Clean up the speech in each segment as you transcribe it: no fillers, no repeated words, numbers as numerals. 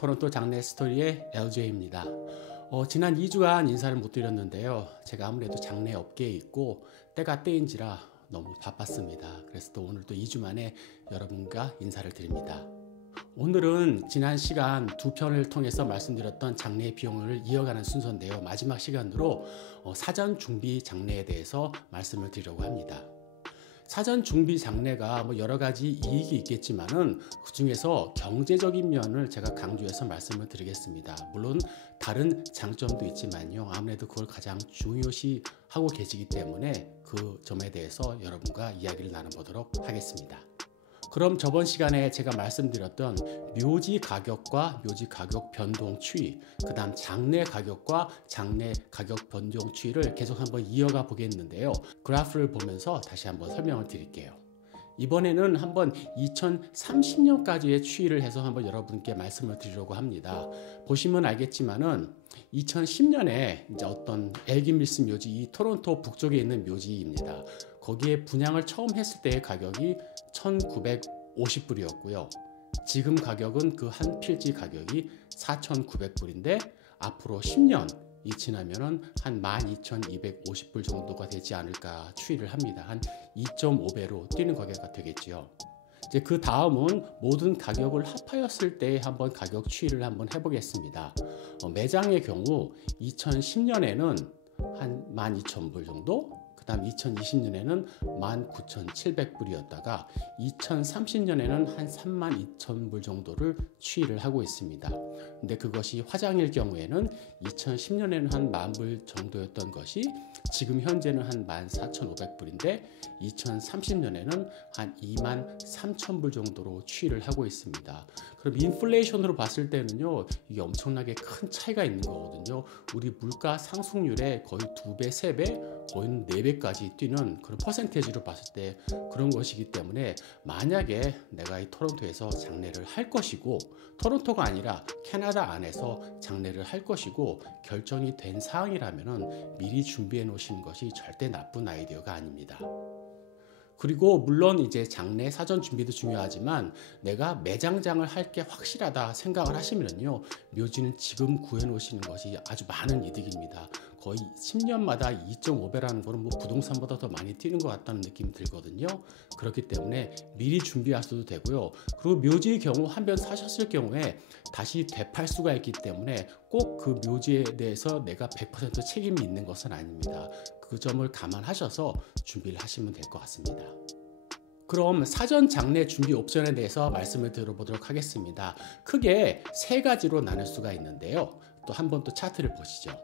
토론토 장례 스토리의 LJ입니다. 지난 2주간 인사를 못 드렸는데요. 제가 아무래도 장례 업계에 있고 때가 때인지라 너무 바빴습니다. 그래서 또 오늘 또 2주 만에 여러분과 인사를 드립니다. 오늘은 지난 시간 두 편을 통해서 말씀드렸던 장례 비용을 이어가는 순서인데요. 마지막 시간으로 사전 준비 장례에 대해서 말씀을 드리려고 합니다. 사전 준비 장례가 여러 가지 이익이 있겠지만은 그 중에서 경제적인 면을 제가 강조해서 말씀을 드리겠습니다. 물론 다른 장점도 있지만요. 아무래도 그걸 가장 중요시하고 계시기 때문에 그 점에 대해서 여러분과 이야기를 나눠보도록 하겠습니다. 그럼 저번 시간에 제가 말씀드렸던 묘지 가격과 묘지 가격 변동 추이, 그 다음 장례 가격과 장례 가격 변동 추이를 계속 한번 이어가 보겠는데요. 그래프를 보면서 다시 한번 설명을 드릴게요. 이번에는 한번 2030년까지의 추이를 해서 한번 여러분께 말씀을 드리려고 합니다. 보시면 알겠지만은 2010년에 이제 어떤 엘긴밀스 묘지, 이 토론토 북쪽에 있는 묘지입니다. 거기에 분양을 처음 했을 때의 가격이 1,950불이었고요. 지금 가격은 그 한 필지 가격이 4,900불인데 앞으로 10년이 지나면은 한 12,250불 정도가 되지 않을까 추이를 합니다. 한 2.5배로 뛰는 가격이 되겠지요. 이제 그 다음은 모든 가격을 합하였을 때 한번 가격 추이를 한번 해보겠습니다. 매장의 경우 2010년에는 한 12,000불 정도, 그 다음 2020년에는 19,700불이었다가 2030년에는 한 32,000불 정도를 추이를 하고 있습니다. 근데 그것이 화장일 경우에는 2010년에는 한 10,000불 정도였던 것이 지금 현재는 한 14,500불인데 2030년에는 한 23,000불 정도로 추이를 하고 있습니다. 그럼 인플레이션으로 봤을 때는요, 이게 엄청나게 큰 차이가 있는 거거든요. 우리 물가 상승률의 거의 2배, 3배, 거의 4배까지 뛰는 그런 퍼센테이지로 봤을 때 그런 것이기 때문에 만약에 내가 이 토론토에서 장례를 할 것이고, 토론토가 아니라 캐나다 안에서 장례를 할 것이고 결정이 된 사항이라면은 미리 준비해 놓으시는 것이 절대 나쁜 아이디어가 아닙니다. 그리고 물론 이제 장례 사전 준비도 중요하지만 내가 매장장을 할 게 확실하다 생각을 하시면요, 묘지는 지금 구해 놓으시는 것이 아주 많은 이득입니다. 거의 10년마다 2.5배라는 거는 부동산보다 더 많이 뛰는 것 같다는 느낌이 들거든요. 그렇기 때문에 미리 준비하셔도 되고요. 그리고 묘지의 경우 한 번 사셨을 경우에 다시 되팔 수가 있기 때문에 꼭 그 묘지에 대해서 내가 100% 책임이 있는 것은 아닙니다. 그 점을 감안하셔서 준비를 하시면 될 것 같습니다. 그럼 사전 장례 준비 옵션에 대해서 말씀을 들어보도록 하겠습니다. 크게 세 가지로 나눌 수가 있는데요. 또 한 번 또 차트를 보시죠.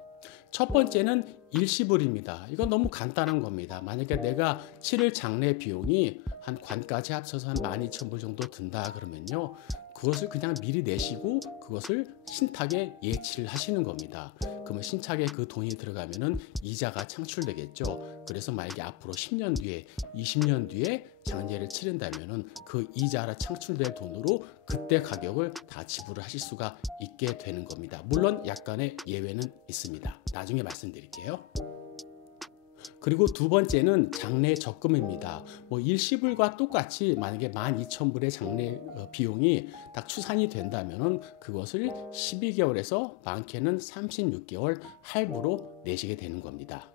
첫 번째는 일시불입니다. 이건 너무 간단한 겁니다. 만약에 내가 치를 장례 비용이 한 관까지 합쳐서 한 12,000불 정도 든다 그러면요, 그것을 그냥 미리 내시고 그것을 신탁에 예치를 하시는 겁니다. 그러면 신탁에 그 돈이 들어가면은 이자가 창출되겠죠. 그래서 만약에 앞으로 10년 뒤에 20년 뒤에 장례를 치른다면은 그 이자라 창출될 돈으로 그때 가격을 다 지불을 하실 수가 있게 되는 겁니다. 물론 약간의 예외는 있습니다. 나중에 말씀드릴게요. 그리고 두 번째는 장례 적금입니다. 일시불과 똑같이 만약에 12,000불의 장례 비용이 딱 추산이 된다면은 그것을 12개월에서 많게는 36개월 할부로 내시게 되는 겁니다.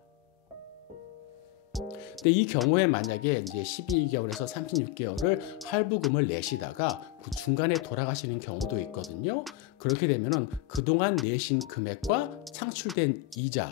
근데 이 경우에 만약에 이제 12개월에서 36개월을 할부금을 내시다가 그 중간에 돌아가시는 경우도 있거든요. 그렇게 되면은 그동안 내신 금액과 창출된 이자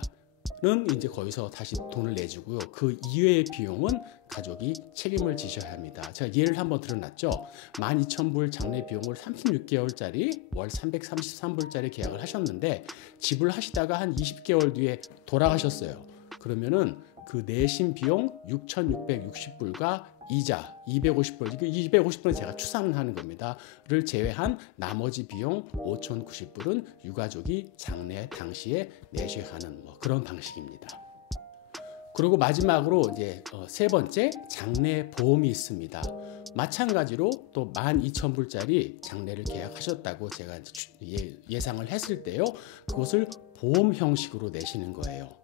는 이제 거기서 다시 돈을 내주고요. 그 이외의 비용은 가족이 책임을 지셔야 합니다. 제가 예를 한번 들어놨죠. 12,000불 장례 비용을 36개월짜리 월 333불짜리 계약을 하셨는데 지불하시다가 한 20개월 뒤에 돌아가셨어요. 그러면은 그 내신 비용 6,660불과 이자 250불, 250불은 제가 추산하는 겁니다. 를 제외한 나머지 비용 5,090불은 유가족이 장례 당시에 내셔야 하는 그런 방식입니다. 그리고 마지막으로 이제 세 번째 장례 보험이 있습니다. 마찬가지로 또 12,000불짜리 장례를 계약하셨다고 제가 예상을 했을 때요, 그것을 보험 형식으로 내시는 거예요.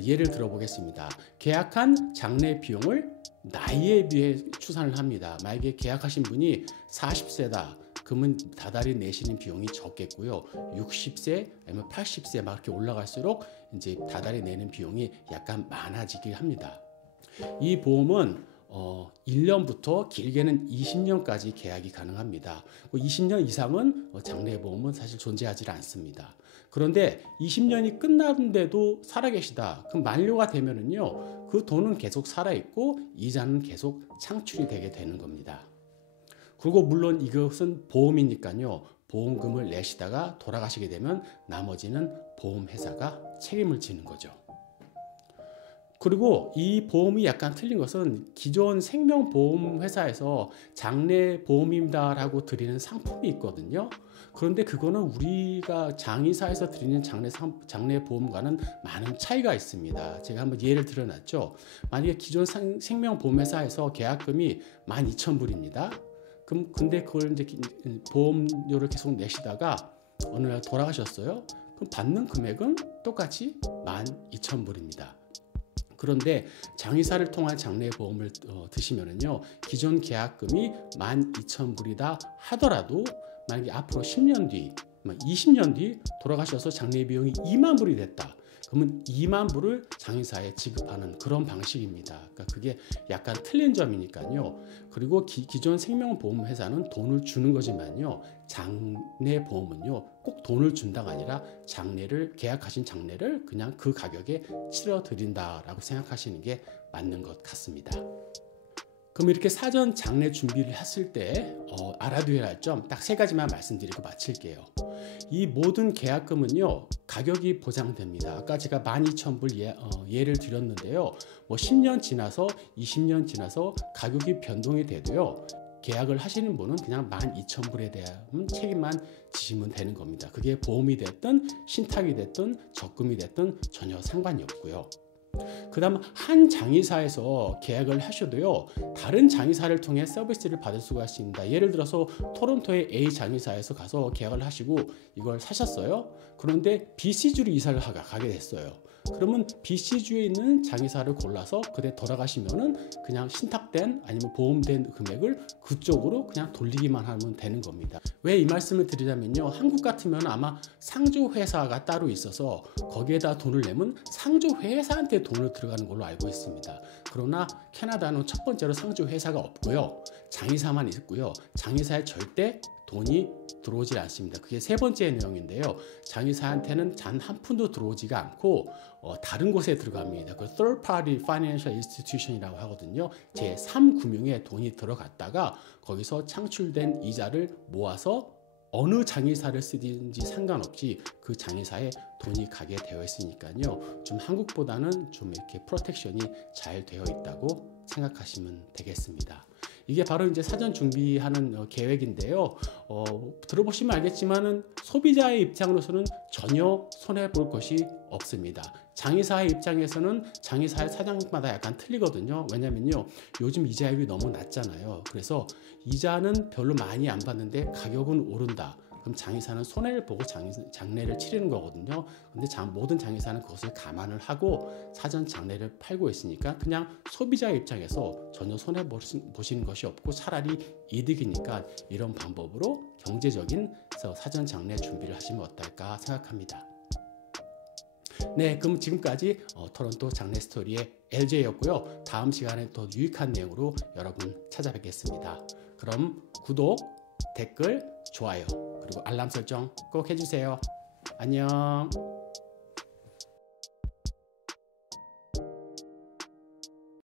예를 들어보겠습니다. 계약한 장례 비용을 나이에 비해 추산을 합니다. 만약에 계약하신 분이 40세다. 그러면 다달이 내시는 비용이 적겠고요. 60세 아니면 80세 막 이렇게 올라갈수록 이제 다달이 내는 비용이 약간 많아지긴 합니다. 이 보험은 1년부터 길게는 20년까지 계약이 가능합니다. 20년 이상은 장래보험은 사실 존재하지 않습니다. 그런데 20년이 끝났는데도 살아계시다. 그럼 만료가 되면은요, 그 돈은 계속 살아있고 이자는 계속 창출이 되게 되는 겁니다. 그리고 물론 이것은 보험이니까요, 보험금을 내시다가 돌아가시게 되면 나머지는 보험회사가 책임을 지는 거죠. 그리고 이 보험이 약간 틀린 것은 기존 생명보험회사에서 장래보험입니다라고 드리는 상품이 있거든요. 그런데 그거는 우리가 장의사에서 드리는 장래보험과는 많은 차이가 있습니다. 제가 한번 예를 들어놨죠. 만약에 기존 생명보험회사에서 계약금이 12,000불입니다. 근데 그걸 이제 보험료를 계속 내시다가 어느 날 돌아가셨어요. 그럼 받는 금액은 똑같이 12,000불입니다. 그런데 장의사를 통한 장래보험을 드시면은요, 기존 계약금이 12,000불이다 하더라도 만약에 앞으로 10년 뒤, 20년 뒤 돌아가셔서 장례비용이 2만 불이 됐다. 그러면 2만 불을 장의사에 지급하는 그런 방식입니다. 그러니까 그게 약간 틀린 점이니까요. 그리고 기존 생명보험회사는 돈을 주는 거지만요, 장례보험은요 꼭 돈을 준다가 아니라 계약하신 장례를 그냥 그 가격에 치러드린다라고 생각하시는 게 맞는 것 같습니다. 그럼 이렇게 사전 장례 준비를 했을 때 알아둬야 할 점 딱 3가지만 말씀드리고 마칠게요. 이 모든 계약금은요, 가격이 보장됩니다. 아까 제가 12,000불 예를 드렸는데요. 10년 지나서 20년 지나서 가격이 변동이 돼도요, 계약을 하시는 분은 그냥 12,000불에 대한 책임만 지시면 되는 겁니다. 그게 보험이 됐든 신탁이 됐든 적금이 됐든 전혀 상관이 없고요. 그 다음 한 장의사에서 계약을 하셔도요, 다른 장의사를 통해 서비스를 받을 수가 있습니다. 예를 들어서 토론토의 A 장의사에서 가서 계약을 하시고 이걸 사셨어요. 그런데 BC주로 이사를 가게 됐어요. 그러면 BC주에 있는 장의사를 골라서 그때 돌아가시면은 그냥 신탁된 아니면 보험된 금액을 그쪽으로 그냥 돌리기만 하면 되는 겁니다. 왜 이 말씀을 드리냐면요, 한국 같으면 아마 상조회사가 따로 있어서 거기에다 돈을 내면 상조회사한테 돈을 들어가는 걸로 알고 있습니다. 그러나 캐나다는 첫 번째로 상조회사가 없고요, 장의사만 있고요, 장의사에 절대 돈이 들어오지 않습니다. 그게 3번째 내용인데요. 장의사한테는 단 한 푼도 들어오지가 않고 다른 곳에 들어갑니다. 그 Third Party Financial Institution이라고 하거든요. 제3금융에 돈이 들어갔다가 거기서 창출된 이자를 모아서 어느 장의사를 쓰든지 상관없이 그 장의사에 돈이 가게 되어 있으니까요, 좀 한국보다는 좀 이렇게 프로텍션이 잘 되어 있다고 생각하시면 되겠습니다. 이게 바로 이제 사전 준비하는 계획인데요. 들어보시면 알겠지만은 소비자의 입장으로서는 전혀 손해 볼 것이 없습니다. 장의사의 입장에서는 장의사의 사장마다 약간 틀리거든요. 왜냐면요, 요즘 이자율이 너무 낮잖아요. 그래서 이자는 별로 많이 안 받는데 가격은 오른다. 그럼 장의사는 손해를 보고 장례를 치르는 거거든요. 근데 모든 장의사는 그것을 감안을 하고 사전 장례를 팔고 있으니까 그냥 소비자의 입장에서 전혀 손해 보시는 것이 없고 차라리 이득이니까 이런 방법으로 경제적인 사전 장례 준비를 하시면 어떨까 생각합니다. 네, 그럼 지금까지 토론토 장례 스토리의 LJ였고요. 다음 시간에 더 유익한 내용으로 여러분 찾아뵙겠습니다. 그럼 구독, 댓글, 좋아요, 그리고 알람 설정 꼭 해주세요. 안녕.